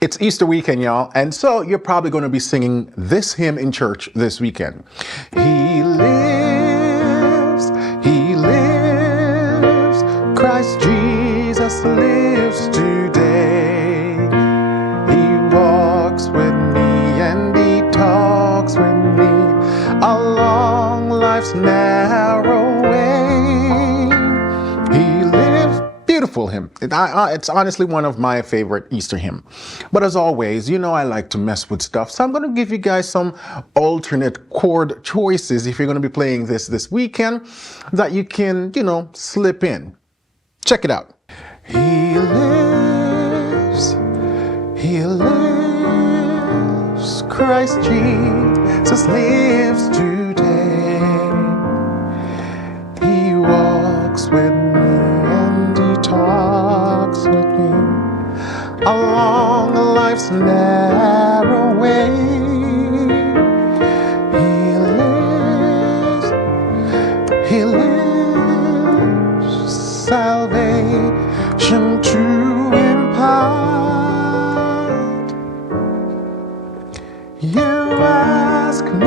It's Easter weekend, y'all, and so you're probably going to be singing this hymn in church this weekend. He lives, Christ Jesus lives today. He walks with me and he talks with me along life's narrow way. He lives. Beautiful hymn. It's honestly one of my favorite Easter hymn. But as always, you know I like to mess with stuff, so I'm going to give you guys some alternate chord choices if you're going to be playing this weekend that you can, you know, slip in. Check it out. He lives, Christ Jesus lives today. He walks with me and he talks with me along life's narrow way. He lives, salvation to impart. You ask me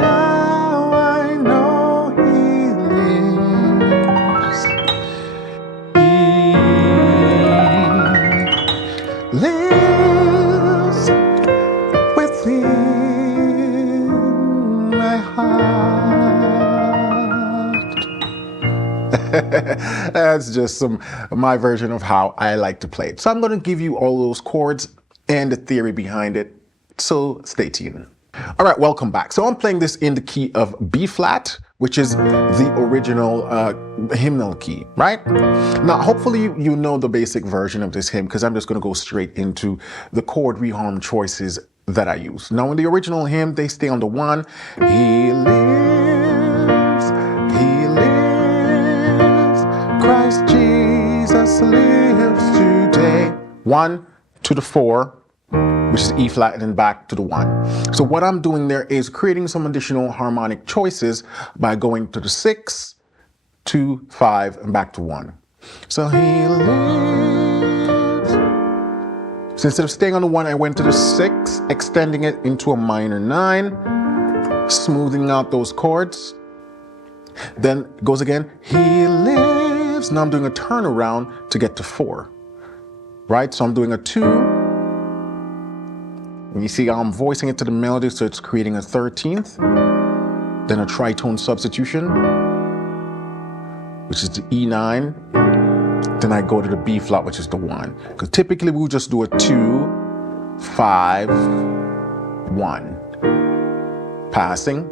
how I know he lives. He lives within my heart. That's just my version of how I like to play it. So I'm going to give you all those chords and the theory behind it. So stay tuned. All right, welcome back. So I'm playing this in the key of B flat, which is the original hymnal key, right? Now, hopefully you know the basic version of this hymn because I'm just going to go straight into the chord reharm choices that I use. Now, in the original hymn, they stay on the 1. He lives, Christ Jesus lives today. 1 to the 4. Which is E flat and then back to the 1. So what I'm doing there is creating some additional harmonic choices by going to the 6, 2, 5, and back to 1. So he lives. So instead of staying on the 1, I went to the 6, extending it into a minor 9, smoothing out those chords. Then it goes again. He lives. Now I'm doing a turnaround to get to 4. Right? So I'm doing a 2. And you see I'm voicing it to the melody, so it's creating a 13th. Then a tritone substitution, which is the E9. Then I go to the B flat, which is the 1. Because typically we'll just do a 2, 5, 1. Passing,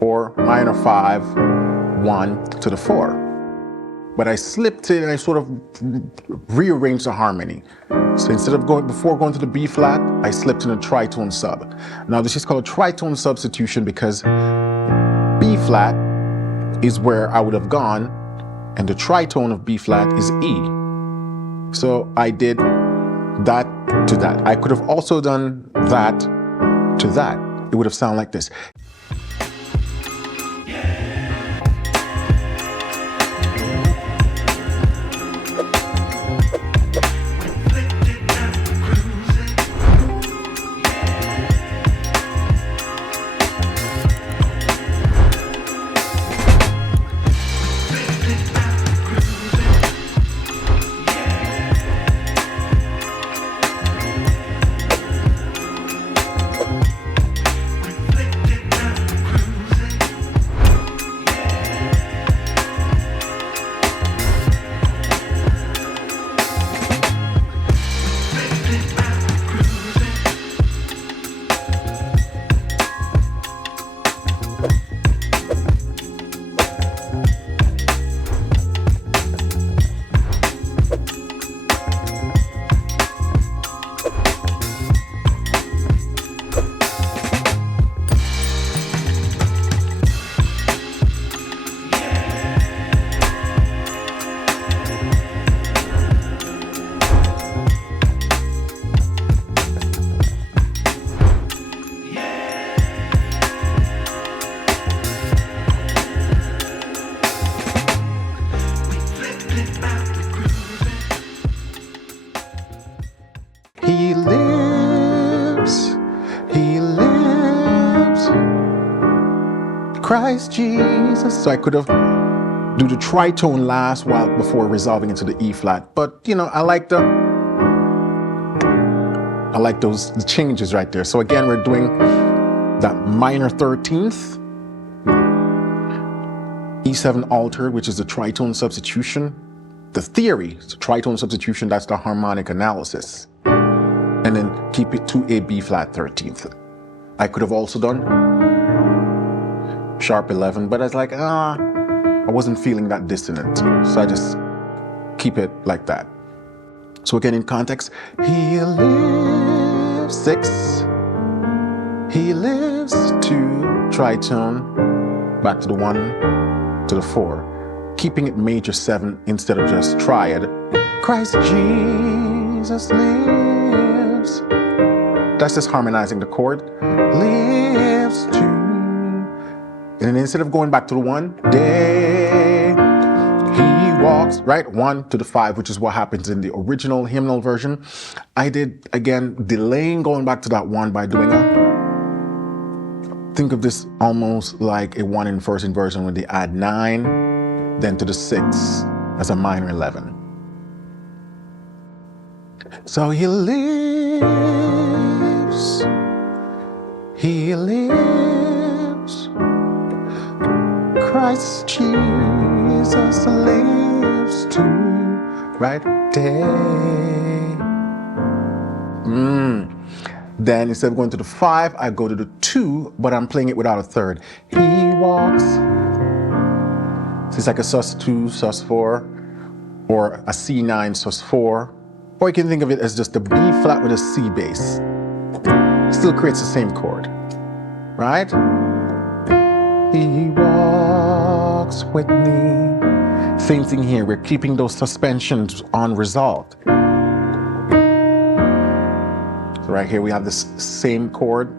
or minor 5, 1 to the 4. But I slipped it and I sort of rearranged the harmony. So instead of before going to the B flat, I slipped in a tritone sub. Now this is called a tritone substitution because B flat is where I would have gone and the tritone of B flat is E. So I did that to that. I could have also done that to that. It would have sounded like this. Christ Jesus. So I could have do the tritone last while before resolving into the E flat. But you know, I like those changes right there. So again, we're doing that minor 13th, E7 altered, which is the tritone substitution. The theory, the tritone substitution, that's the harmonic analysis. And then keep it to a B flat 13th. I could have also done sharp 11, but I was like, I wasn't feeling that dissonant. So I just keep it like that. So again, in context, he lives 6, he lives 2, tritone, back to the 1, to the 4. Keeping it major 7 instead of just triad. Christ Jesus lives. That's just harmonizing the chord. Lives to. And then instead of going back to the 1, day, he walks, right? 1 to the 5, which is what happens in the original hymnal version. I did, again, delaying going back to that 1 by doing think of this almost like a 1 in first inversion when they add 9. Then to the 6 as a minor 11. So he lives, Christ Jesus lives to right day. Then instead of going to the 5, I go to the 2, but I'm playing it without a third. He walks. So it's like a sus2, sus4, or a C9, sus4. Or you can think of it as just a B flat with a C bass. Still creates the same chord, right? He walks with me. Same thing here, we're keeping those suspensions unresolved. So right here we have this same chord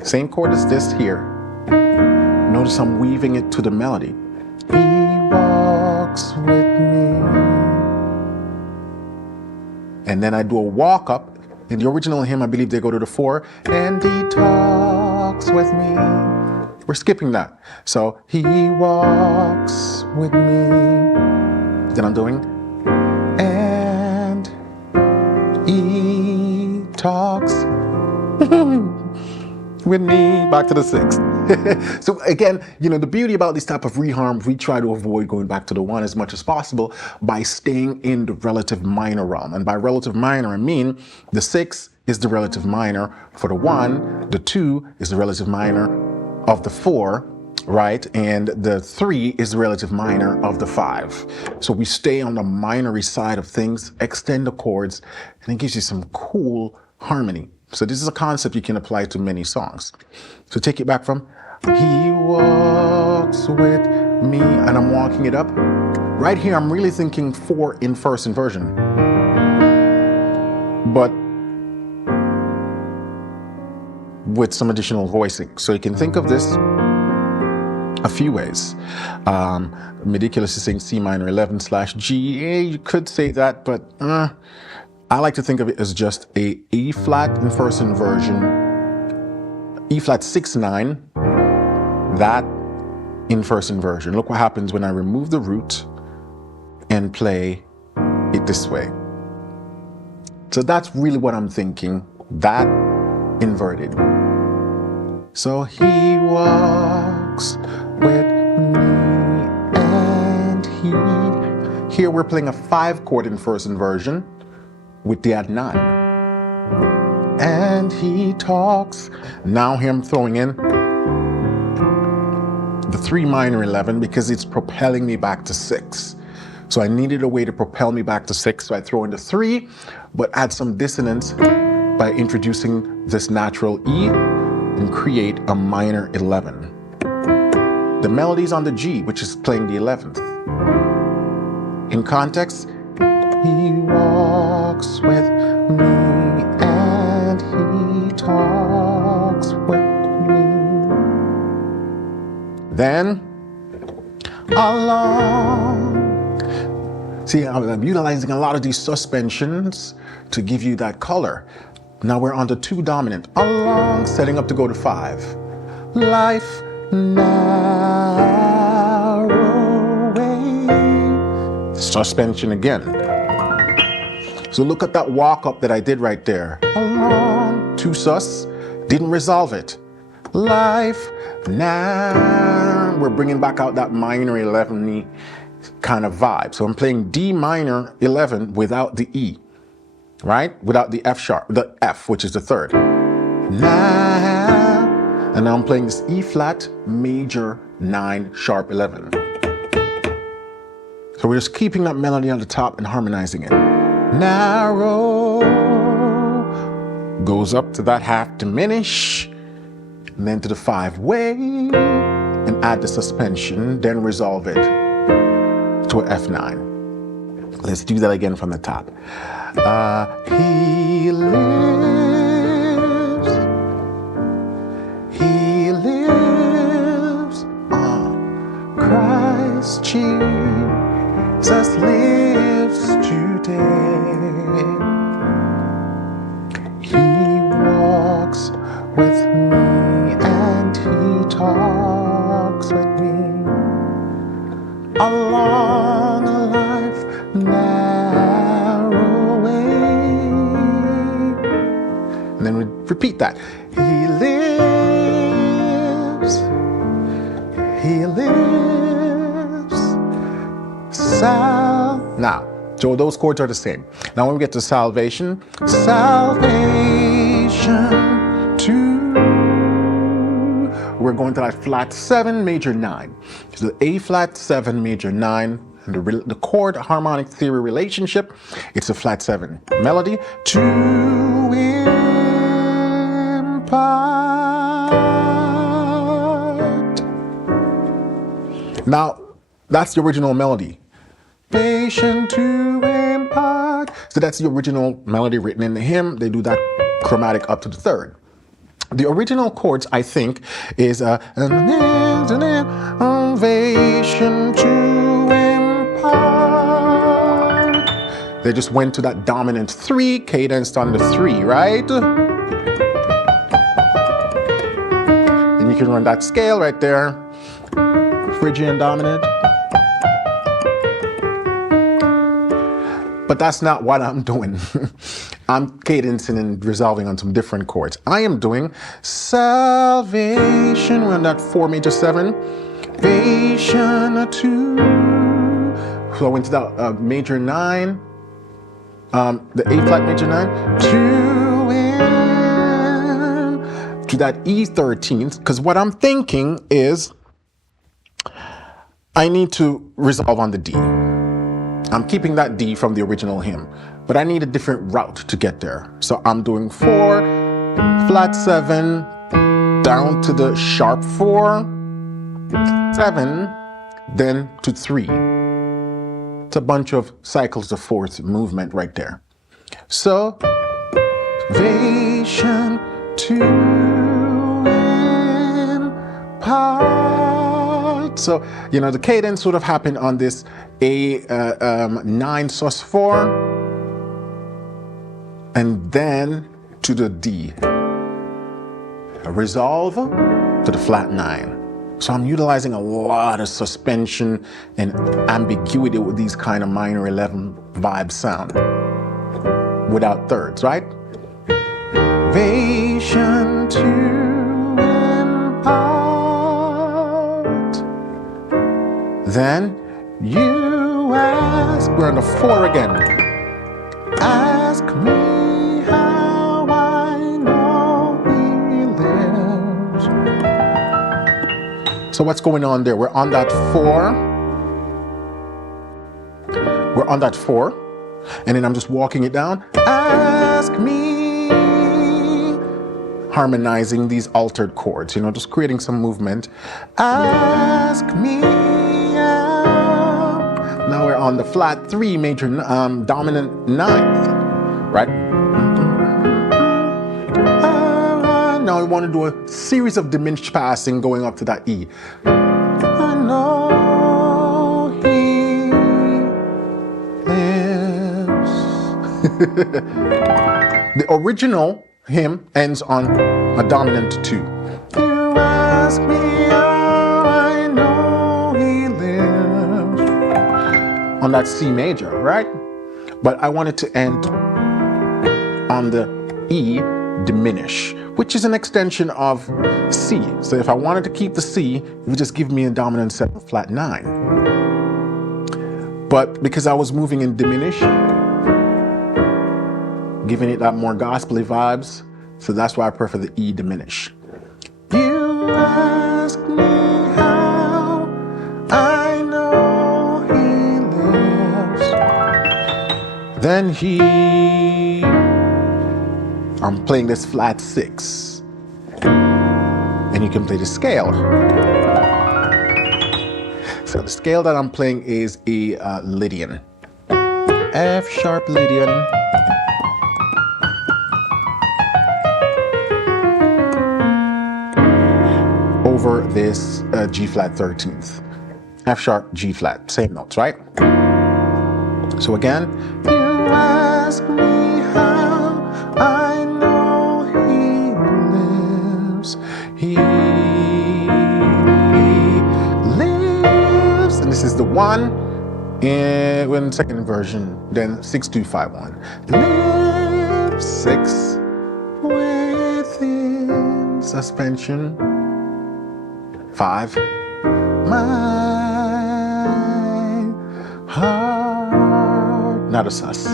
as this here. Notice I'm weaving it to the melody. He walks with me. And then I do a walk up. In the original hymn, I believe they go to the 4. And he talks with me. We're skipping that. So he walks with me. Then I'm doing. And he talks with me. Back to the 6th. So again, you know, the beauty about this type of reharm, we try to avoid going back to the 1 as much as possible by staying in the relative minor realm. And by relative minor, I mean the 6 is the relative minor for the 1, the 2 is the relative minor of the 4, right? And the 3 is the relative minor of the 5. So we stay on the minory side of things, extend the chords, and it gives you some cool harmony. So this is a concept you can apply to many songs. So take it back from, he walks with me, and I'm walking it up. Right here, I'm really thinking 4 in first inversion. But with some additional voicing. So you can think of this a few ways. Meticulous is saying C minor 11/G. You could say that, but I like to think of it as just a E flat in first inversion, E flat 6/9, that in first inversion. Look what happens when I remove the root and play it this way. So that's really what I'm thinking, that inverted. So he walks with me and here we're playing a 5 chord in first inversion with the add 9. And he talks. Now here I'm throwing in the 3 minor 11 because it's propelling me back to 6. So I needed a way to propel me back to 6. So I throw in the 3, but add some dissonance by introducing this natural E and create a minor 11. The melody's on the G, which is playing the 11th. In context, he walks with me and he talks with me. Then, along. See, I'm utilizing a lot of these suspensions to give you that color. Now we're on the 2 dominant. Along, setting up to go to 5. Life narrow way. Suspension again. So look at that walk up that I did right there. Along, 2 sus, didn't resolve it. Life, now, we're bringing back out that minor 11-y kind of vibe. So I'm playing D minor 11 without the E, right? Without the F sharp, the F, which is the 3rd. Now, and now I'm playing this E flat major 9 sharp 11. So we're just keeping that melody on the top and harmonizing it. Narrow goes up to that half diminish, and then to the 5-way, and add the suspension, then resolve it to a F9. Let's do that again from the top. He lives, Christ Jesus lives today. He walks with me and he talks with me along a life narrow way. And then we repeat that. He lives, now, so those chords are the same. Now when we get to salvation, we're going to that flat 7 major 9. So the A flat 7 major 9, and the chord harmonic theory relationship, it's a flat 7 melody to impart. Now that's the original melody. Patient to impart. So that's the original melody written in the hymn. They do that chromatic up to the 3rd. The original chords, I think, is ovation to impart. They just went to that dominant 3, cadenced on the 3, right? Then you can run that scale right there. Phrygian dominant. But that's not what I'm doing. I'm cadencing and resolving on some different chords. I am doing salvation. We're on that 4 major 7. Salvation 2. So I went to that major 9. The A flat major 9. To that E 13th. Because what I'm thinking is I need to resolve on the D. I'm keeping that D from the original hymn, but I need a different route to get there. So I'm doing 4, flat 7, down to the sharp 4, 7, then to 3. It's a bunch of cycles of 4th movement right there. So, salvation to impart. So, you know, the cadence would have happened on this A 9 sus 4, and then to the D. A resolve to the flat 9. So I'm utilizing a lot of suspension and ambiguity with these kind of minor 11 vibe sound without thirds, right? Salvation to impart. Then you ask, we're on the 4 again. Ask me how I know he lives. So what's going on there? We're on that 4. We're on that 4. And then I'm just walking it down. Ask me. Harmonizing these altered chords, you know, just creating some movement. Ask me. Now we're on the flat 3 major dominant 9th, right? Now we want to do a series of diminished passing going up to that E. I know he lives. The original hymn ends on a dominant 2. You ask me on that C major, right? But I want it to end on the E diminished, which is an extension of C. So if I wanted to keep the C, it would just give me a dominant 7 flat 9. But because I was moving in diminished, giving it that more gospelly vibes, so that's why I prefer the E diminished. You ask me how I know he lives. Then I'm playing this flat 6. And you can play the scale. So the scale that I'm playing is a Lydian. F sharp Lydian. Over this G flat 13th. F sharp, G flat, same notes, right? So again, you ask me how I know he lives. He lives. And this is the 1 in second inversion, then 6-2-5-1. Lives 6 within suspension. 5, my heart, not a sus.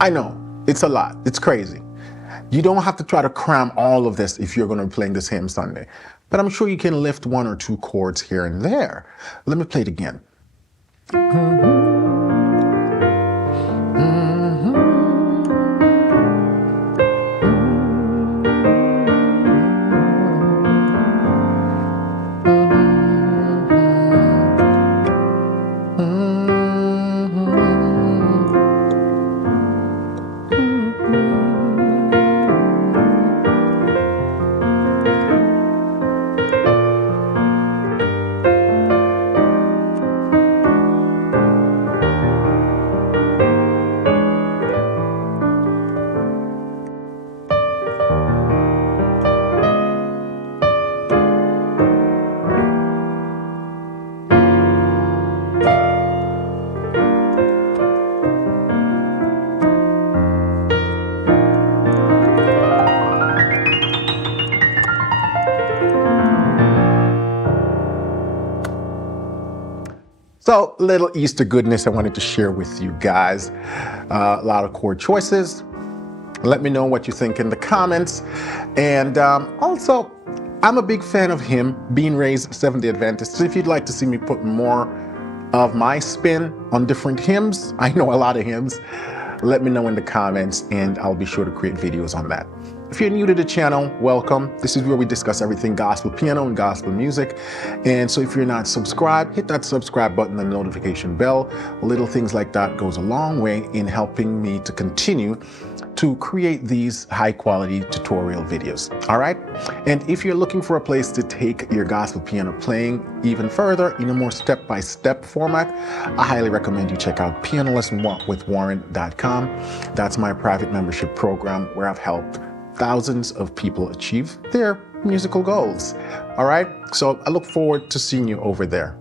I know, it's a lot, it's crazy. You don't have to try to cram all of this if you're going to be playing this hymn Sunday, but I'm sure you can lift 1 or 2 chords here and there. Let me play it again. So, little Easter goodness I wanted to share with you guys. A lot of chord choices. Let me know what you think in the comments. And also, I'm a big fan of him, Being Raised Seventh-day Adventist. So if you'd like to see me put more of my spin on different hymns, I know a lot of hymns, let me know in the comments and I'll be sure to create videos on that. If you're new to the channel, welcome. This is where we discuss everything gospel piano and gospel music. And so if you're not subscribed, hit that subscribe button and the notification bell. Little things like that goes a long way in helping me to continue to create these high quality tutorial videos. All right. And if you're looking for a place to take your gospel piano playing even further in a more step-by-step format, I highly recommend you check out pianolessonwithwarren.com. That's my private membership program where I've helped thousands of people achieve their musical goals. All right. So I look forward to seeing you over there.